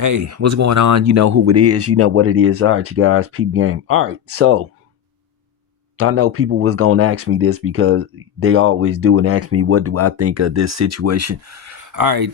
Hey, what's going on? You know who it is. You know what it is. All right, you guys, peep game. All right, so I know people was gonna ask me this because they always do and ask me what do I think of this situation. All right,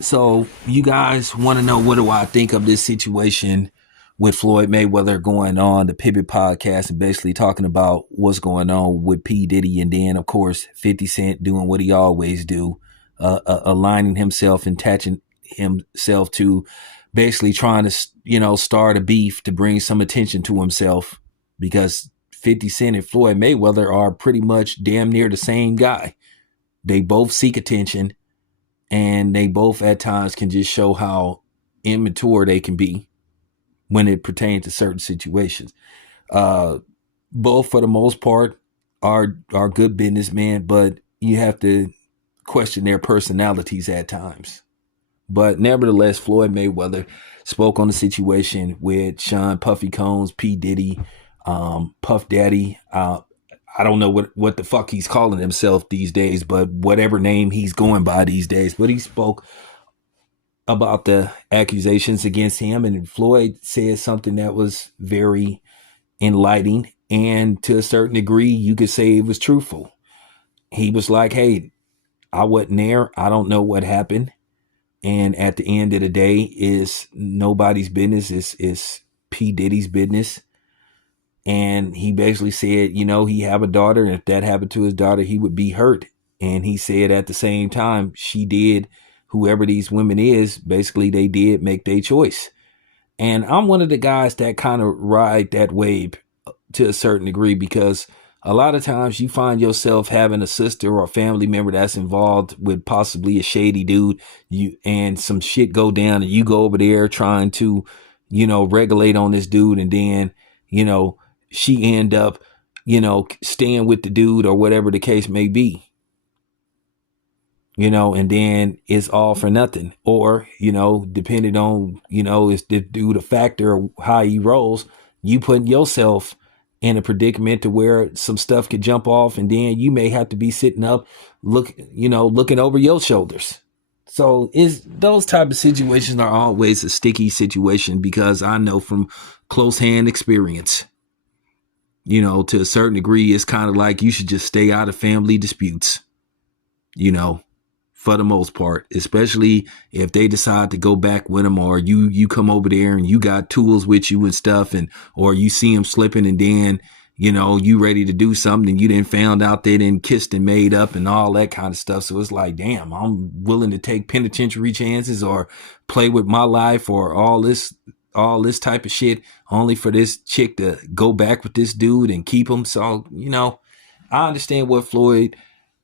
so you guys want to know what do I think of this situation with Floyd Mayweather going on the Pivot podcast and basically talking about what's going on with P Diddy, and then of course 50 Cent doing what he always do, aligning himself and attaching himself to basically trying to start a beef to bring some attention to himself because 50 Cent and Floyd Mayweather are pretty much damn near the same guy. They both seek attention, and they both at times can just show how immature they can be when it pertains to certain situations. Uh, Both, for the most part, are good businessmen, but you have to question their personalities at times. But nevertheless, Floyd Mayweather spoke on the situation with Sean Puffy Combs, P Diddy, Puff Daddy. I don't know what the fuck he's calling himself these days, but whatever name he's going by these days. But he spoke about the accusations against him, and Floyd said something that was very enlightening, and to a certain degree, you could say it was truthful. He was like, "Hey, I wasn't there. I don't know what happened, and at the end of the day, is nobody's business. It's P Diddy's business." And he basically said, he have a daughter, and if that happened to his daughter, he would be hurt. And he said at the same time, she did, whoever these women is, basically they did make their choice. And I'm one of the guys that kind of ride that wave to a certain degree, because a lot of times you find yourself having a sister or a family member that's involved with possibly a shady dude, and some shit go down, and you go over there trying to, regulate on this dude, and then, you know, she end up, staying with the dude or whatever the case may be. And then it's all for nothing. Or, depending on, is the dude a factor or how he rolls, you putting yourself in a predicament to where some stuff could jump off, and then you may have to be sitting up, looking over your shoulders. So is those type of situations are always a sticky situation, because I know from close hand experience, to a certain degree, it's kind of like you should just stay out of family disputes, you know, for the most part, especially if they decide to go back with them, or you come over there and you got tools with you and stuff, and or you see them slipping, and then you ready to do something, and you didn't found out they didn't kissed and made up and all that kind of stuff. So it's like, damn, I'm willing to take penitentiary chances or play with my life or all this type of shit, only for this chick to go back with this dude and keep him. So I understand what Floyd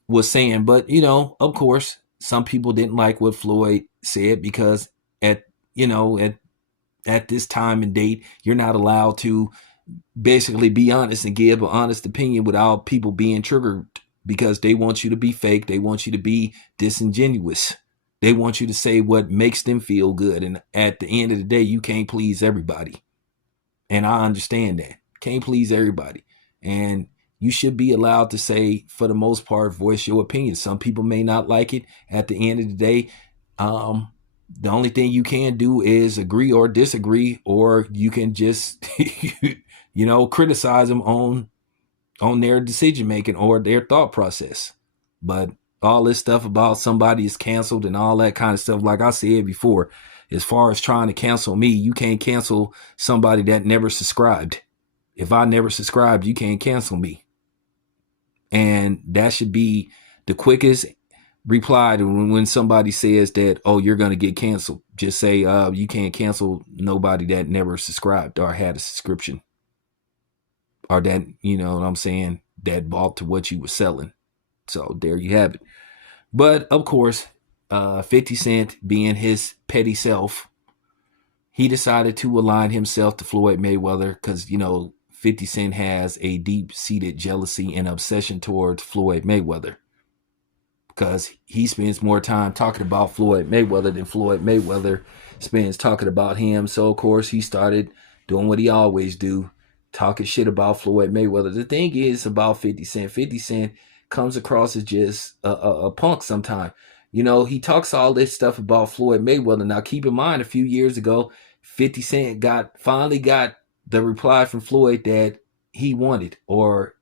was saying, but of course, some people didn't like what Floyd said, because at you know at this time and date, you're not allowed to basically be honest and give an honest opinion without people being triggered, because they want you to be fake, they want you to be disingenuous, they want you to say what makes them feel good, and at the end of the day, you can't please everybody. And I understand that. Can't please everybody. And you should be allowed to say, for the most part, voice your opinion. Some people may not like it. At the end of the day, the only thing you can do is agree or disagree, or you can just, criticize them on their decision making or their thought process. But all this stuff about somebody is canceled and all that kind of stuff, like I said before, as far as trying to cancel me, you can't cancel somebody that never subscribed. If I never subscribed, you can't cancel me. And that should be the quickest reply to when somebody says that, oh, you're going to get canceled. Just say, you can't cancel nobody that never subscribed or had a subscription, or that, you know what I'm saying, that bought to what you were selling. So there you have it. But of course, 50 Cent, being his petty self, he decided to align himself to Floyd Mayweather, because, 50 Cent has a deep-seated jealousy and obsession towards Floyd Mayweather, because he spends more time talking about Floyd Mayweather than Floyd Mayweather spends talking about him. So, of course, he started doing what he always do, talking shit about Floyd Mayweather. The thing is about 50 Cent, 50 Cent comes across as just a punk sometimes. He talks all this stuff about Floyd Mayweather. Now, keep in mind, a few years ago, 50 Cent finally got the reply from Floyd that he wanted, or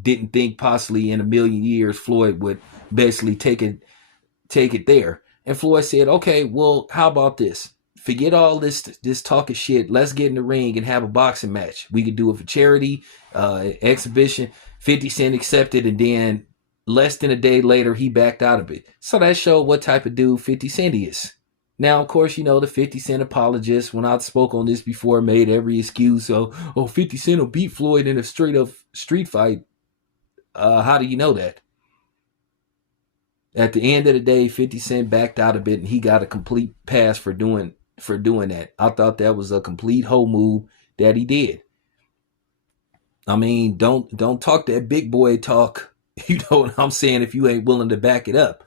didn't think possibly in a million years Floyd would basically take it there. And Floyd said, okay, well, how about this? Forget all this talking shit. Let's get in the ring and have a boxing match. We could do it for charity, exhibition. 50 Cent accepted, and then less than a day later, he backed out of it. So that showed what type of dude 50 Cent is. Now, of course, the 50 Cent apologists, when I spoke on this before, made every excuse. So, 50 Cent will beat Floyd in a straight up street fight. How do you know that? At the end of the day, 50 Cent backed out of it, and he got a complete pass for doing that. I thought that was a complete whole move that he did. I mean, don't talk that big boy talk, you know what I'm saying, if you ain't willing to back it up.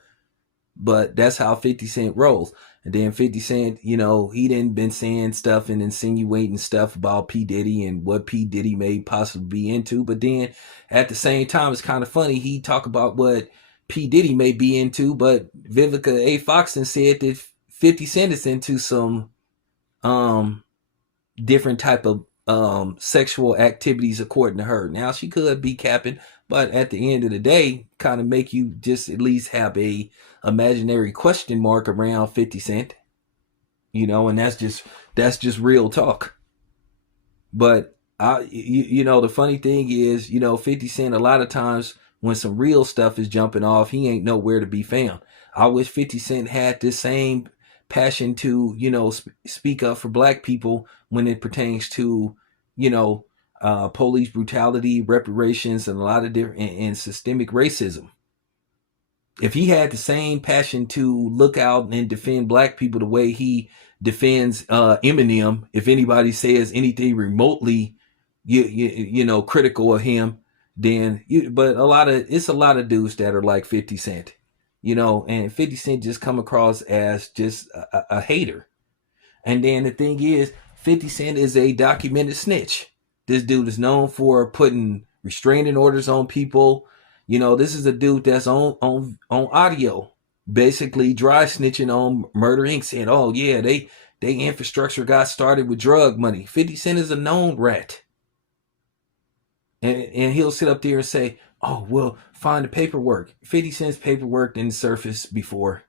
But that's how 50 Cent rolls. And then 50 Cent, he didn't been saying stuff and insinuating stuff about P. Diddy and what P. Diddy may possibly be into. But then at the same time, it's kind of funny. He talk about what P. Diddy may be into, but Vivica A. Foxton said that 50 Cent is into some different type of sexual activities according to her. Now, she could be capping, but at the end of the day, kind of make you just at least have a imaginary question mark around 50 Cent, and that's just real talk. But the funny thing is, 50 Cent, a lot of times when some real stuff is jumping off, he ain't nowhere to be found. I wish 50 Cent had this same passion to, speak up for black people when it pertains to, police brutality, reparations, and a lot of different and systemic racism. If he had the same passion to look out and defend black people the way he defends Eminem, if anybody says anything remotely, critical of him, then but it's a lot of dudes that are like 50 Cent, and 50 Cent just come across as just a hater. And then the thing is, 50 Cent is a documented snitch. This dude is known for putting restraining orders on people. This is a dude that's on audio, basically dry snitching on Murder Inc. saying, oh yeah, they infrastructure got started with drug money. 50 Cent is a known rat. And he'll sit up there and say, oh, well, find the paperwork. 50 Cent's paperwork didn't surface before.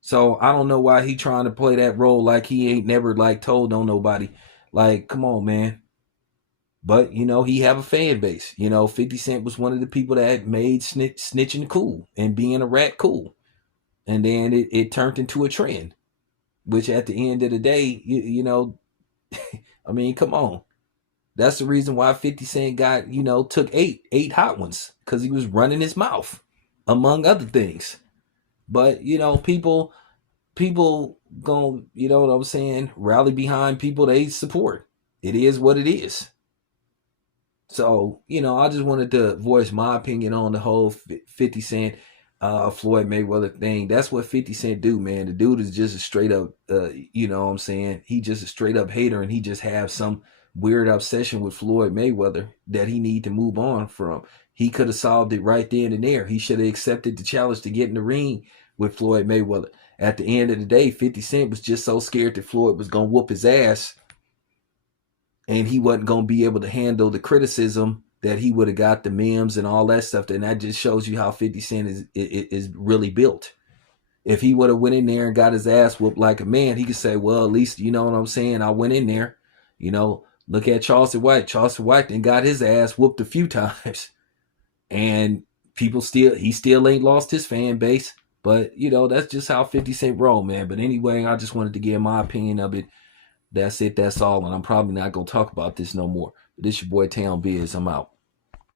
So I don't know why he trying to play that role like he ain't never told on nobody. Like, come on, man. But, he have a fan base. 50 Cent was one of the people that made snitching cool and being a rat cool. And then it turned into a trend, which at the end of the day, I mean, come on. That's the reason why 50 Cent got, took eight hot ones, because he was running his mouth, among other things. But, people gonna, what I'm saying, rally behind people they support. It is what it is. So, I just wanted to voice my opinion on the whole 50 Cent, Floyd Mayweather thing. That's what 50 Cent do, man. The dude is just a straight up, what I'm saying, he just a straight up hater, and he just have some weird obsession with Floyd Mayweather that he need to move on from. He could have solved it right then and there. He should have accepted the challenge to get in the ring with Floyd Mayweather. At the end of the day, 50 Cent was just so scared that Floyd was going to whoop his ass, and he wasn't going to be able to handle the criticism that he would have got, the memes and all that stuff. And that just shows you how 50 Cent is really built. If he would have went in there and got his ass whooped like a man, he could say, well, at least, you know what I'm saying, I went in there. Look at Charleston White. Charleston White then got his ass whooped a few times. And he still ain't lost his fan base. But, that's just how 50 Cent roll, man. But anyway, I just wanted to give my opinion of it. That's it. That's all. And I'm probably not going to talk about this no more. But this your boy Town Biz. I'm out.